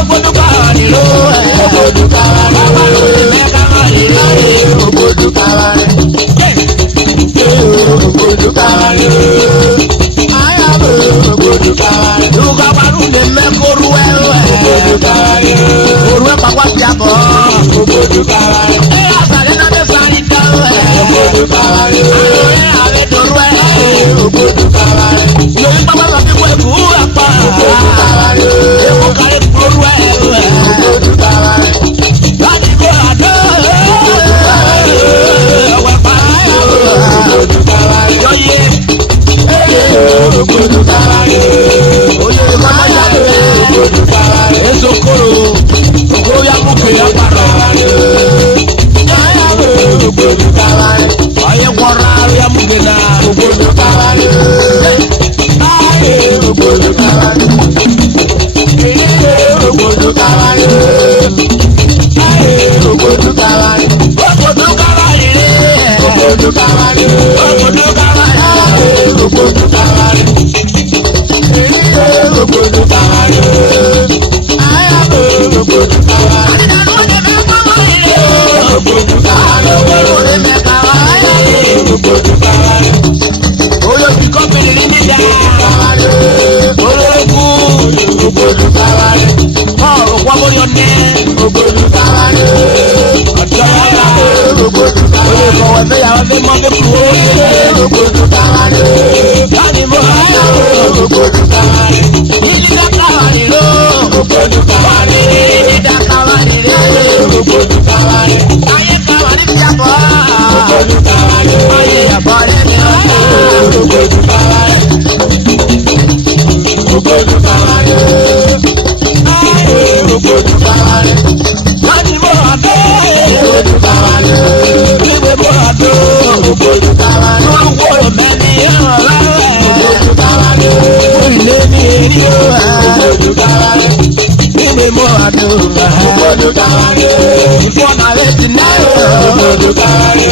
Obodu kawani lo ògbódù káwárẹ̀. bàbá ló ti mẹ́ káwárẹ̀. ògbódù káwárẹ̀. ògbódù káwárẹ̀. ayáwó ògbódù káwárẹ̀. Luka baru de me koruwe. ògbódù káwárẹ̀. Koruwe papa si abo. ògbódù káwárẹ̀. Asale na de saida. ògbódù káwárẹ̀. Aye ave dorwe. ògbódù káwárẹ̀. Lórí pápá lọ sí wẹ̀kú apá. ògbódù káwárẹ̀. Èkó kàrí koruwe. ògbódù káwárẹ̀. Láti kó àdó. Ọwọ́ pa. ògbódù káwárẹ̀. Yọ̀yé. ògbódù káwárẹ̀. Oyè mama jáde. ògbódù káwárẹ̀. Èso koro. Okoro ya mú pè é parọ́. ayáwó ògbódù káwárẹ̀. Ayé wọ́ra ya mú gbẹ̀dá. ògbódù káwárẹ̀. ògbódù káwárẹ̀. ògbódù káwárẹ̀. ògbódù káwárẹ̀. Ògbódù káwárẹ̀. ògbódù káwárẹ̀. Ògbódù káwárẹ̀. ògbódù káwárẹ̀. ògbódù káwárẹ̀. ayáwó ògbódù káwárẹ̀. ògbódù káwárẹ̀. ògbódù káwárẹ̀. Olórí kọ́pìnì ní níjà. Olóògùn. ògbódù káwárẹ̀. Ọ̀rọ̀ wọ́n bó yọ ní. ògbódù káwárẹ̀. Ọ̀dọ́ ọ̀la. ògbódù Olè káwárẹ̀. kọ̀wé fẹ́yàwó fẹ́ mọ́ fẹ́ kúrò. ògbódù káwárẹ̀. Láti mọ̀ ayé. ògbódù káwárẹ̀. Ìdílé káwárì ló. ògbódù káwárẹ̀. Ìdílé káwárì lé. ògbódù káwárẹ̀. Ayé káwárì fi àbọ̀. ògbódù káwárẹ̀. Ayé àbọ̀ lẹ́ni ọ̀dọ́. ògbódù káwárẹ̀. ògbódù káwárẹ̀. ògbódù káwárẹ̀. Láti mọ̀ àdó. ògbódù káwárẹ̀. Ìwé mọ̀ àdó. ògbódù káwárẹ̀. Olùkóró mẹ́ni ẹ̀rọ lálẹ́. ògbódù káwárẹ̀. Ilé mi rí o. ògbódù káwárẹ̀. Ìwé mọ̀ àdó. ògbódù káwárẹ̀. Ìfọ̀nà rẹ̀ ti náà. ògbódù káwárẹ̀.